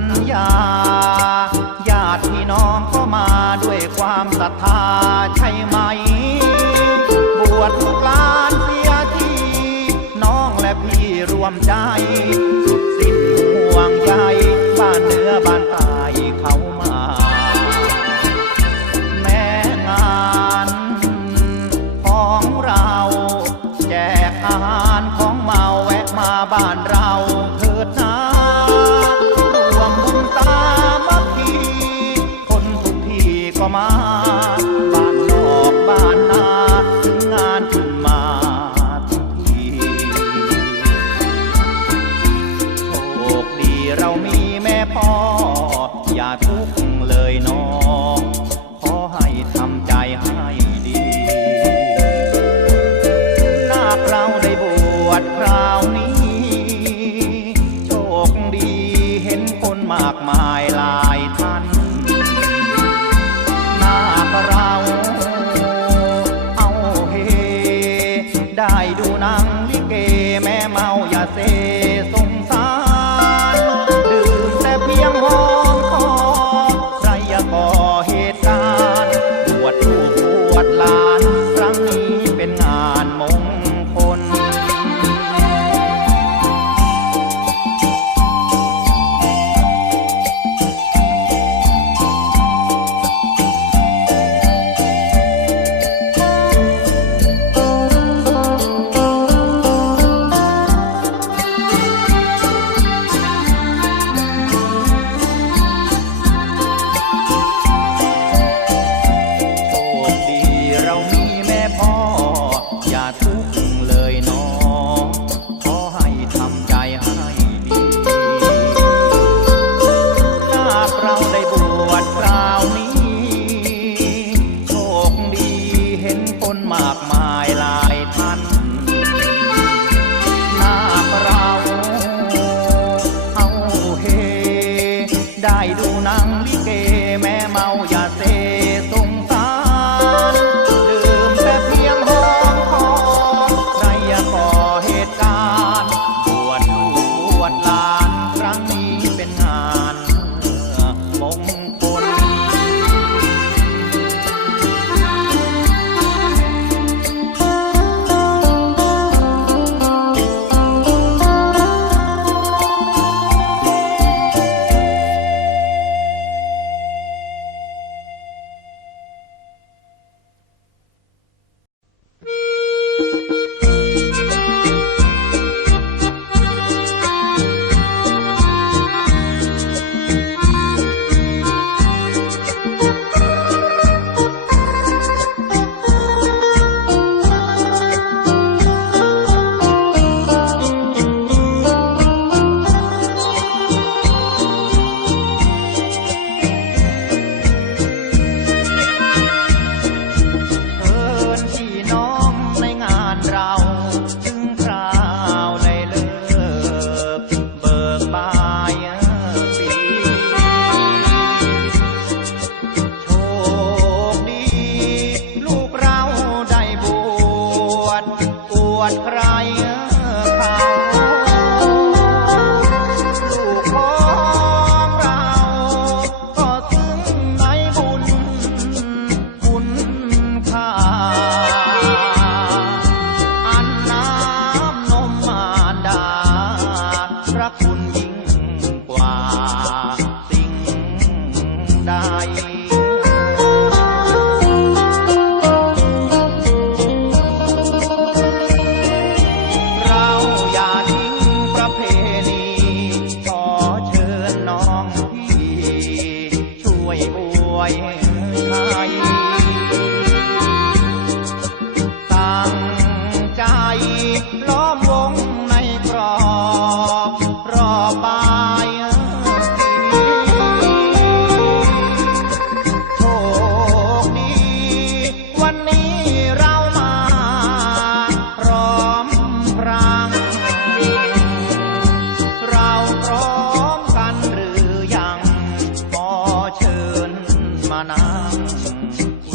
ญญา ญาติพี่น้องเข้ามาด้วยความศรัทธาใช่ไหม บวชลูกหลานเสียทีน้องและพี่รวมใจ สุดสิ้นห่วงใยบ้านเนื้อบ้านตายเขามา แม่งานของเรา แจกอาหารของมาแวะมาบ้านเรา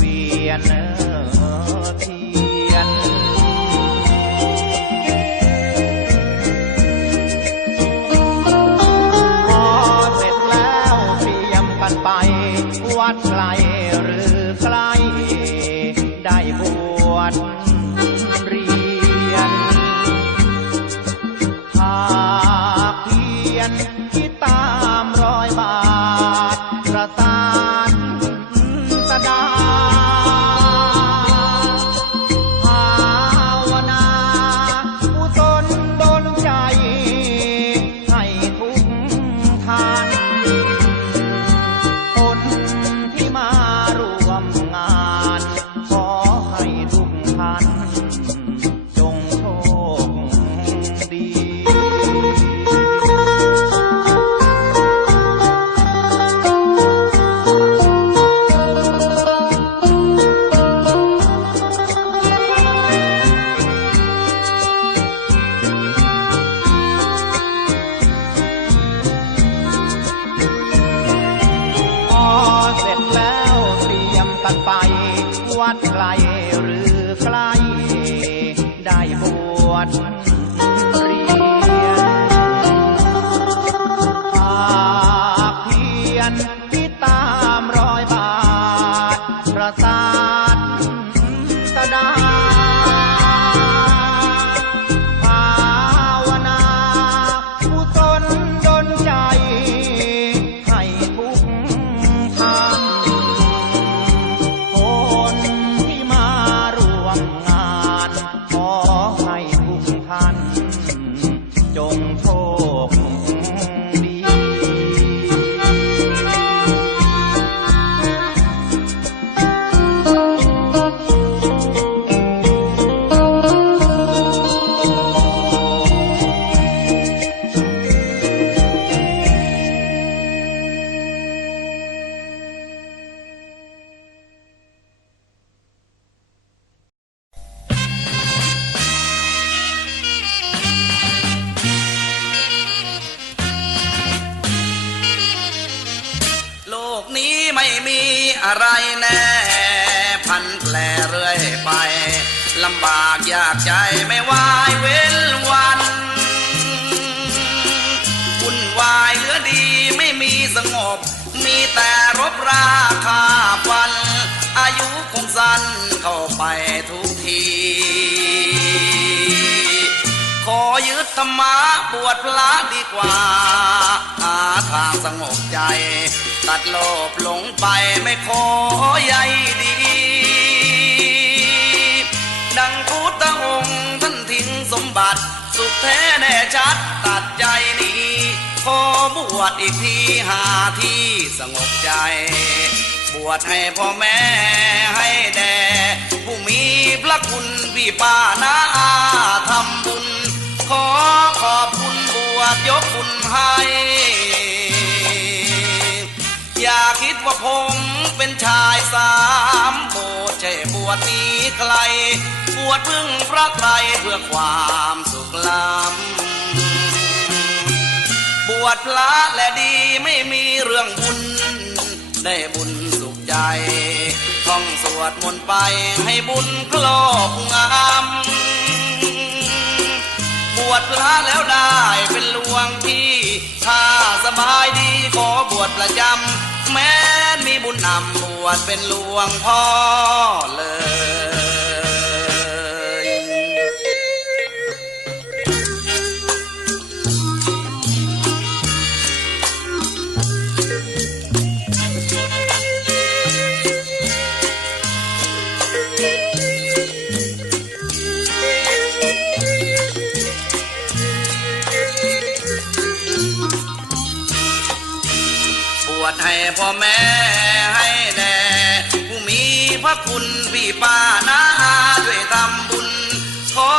we are not. วช อะไรแน่พันแปลเรื่อยไปลำบากยากใจไม่วายเว้นวันวุ่นวายเหลือดีไม่มีสงบ มีแต่รบราคาฟัน อายุคงสั้นเข้าไปทุกที ขอยึดธรรมะบวชพระดีกว่า หาทางสงบใจ ตัดโลภหลงไปไม่ขอใยดี ดังพุทธองค์ท่านทิ้งสมบัติ สุขแท้แน่ชัดตัดใจนี้ขอบวชอีกทีหาที่สงบใจ บวชให้พ่อแม่ให้แด่ผู้มีพระคุณพี่ป้านาอาทำบุญ ขอขอบคุณบวชยกคุณให้ อย่าคิดว่าผมเป็นชายสามโบใช่บวชนี้ใคร บวชพึ่งพระไตรเพื่อความสุขล้ำบวชพระและดีไม่มีเรื่องบุญ ได้บุญสุขใจท่องสวดมนต์ไปให้บุญครอบงำบวชพระแล้วได้เป็นหลวงพี่ถ้าสบายดีขอบวชประจำ แม้มีบุญนำบวชเป็นหลวงพ่อเลย ชให้พ่อแม่ให้แด่ผู้มีพระคุณพี่ป้านาอาด้วยทำบุญ ขอ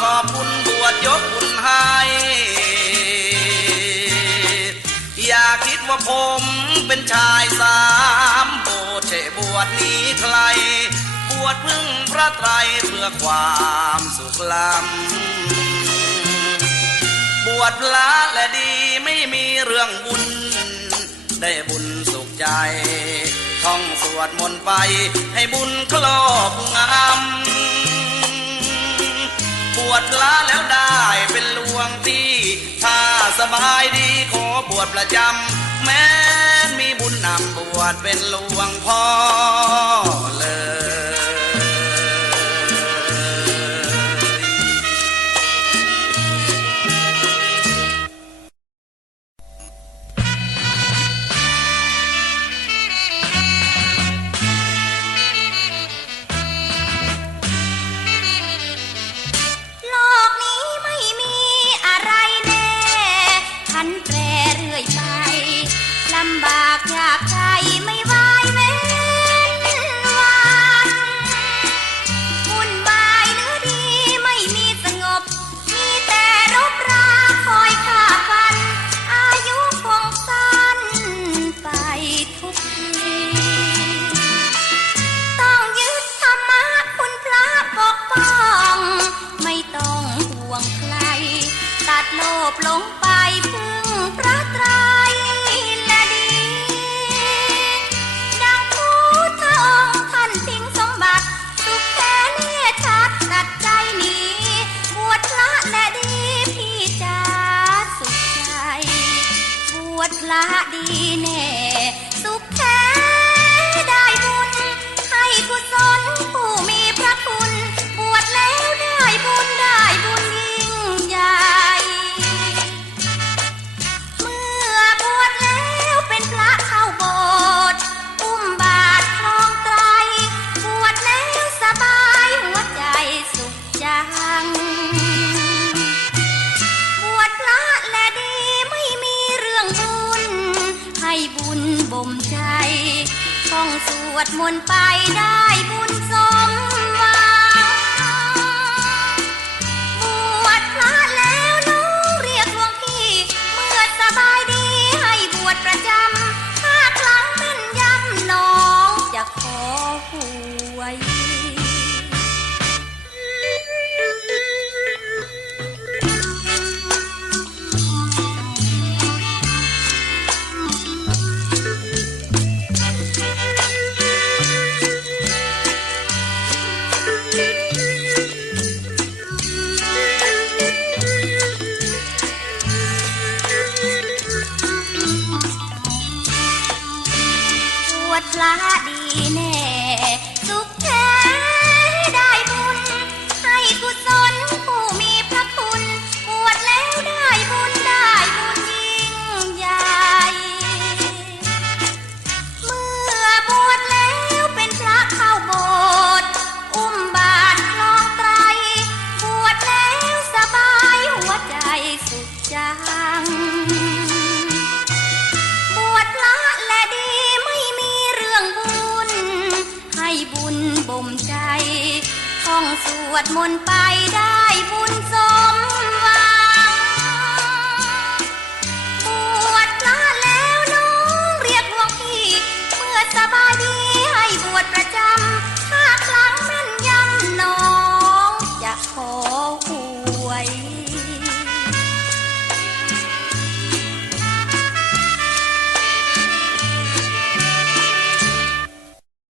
ขอบคุณบวชยกบุญให้ อย่าคิดว่าผมเป็นชายสามโบสถ์ใช่บวชนี้ใครบวชพึ่งพระไตรเพื่อความสุขล้ำบวชพระและดีไม่มีเรื่องบุญ ได้บุญสุขใจ ท่องสวดมนต์ไปให้บุญครอบงามบวชละแล้วได้เป็นหลวงที่ ถ้าสบายดีขอบวชประจำแม้มีบุญนำบวชเป็นหลวงพ่อ บากยากใจไม่ไหวเว้นวันวุ่นายเนื้อดีไม่มีสงบ มีแต่รบราคอยฆ่าฟัน อายุคงสั้นไปทุกทีต้องยึดธรรมะคุณพระปกปอง ไม่ต้องห่วงใคร ตัดโลภลงไปเพื่อ ละดีแน่ สุขแท้ได้บุญให้กุศลผู้มีพระคุณ ดมนต์ไปได้บุญ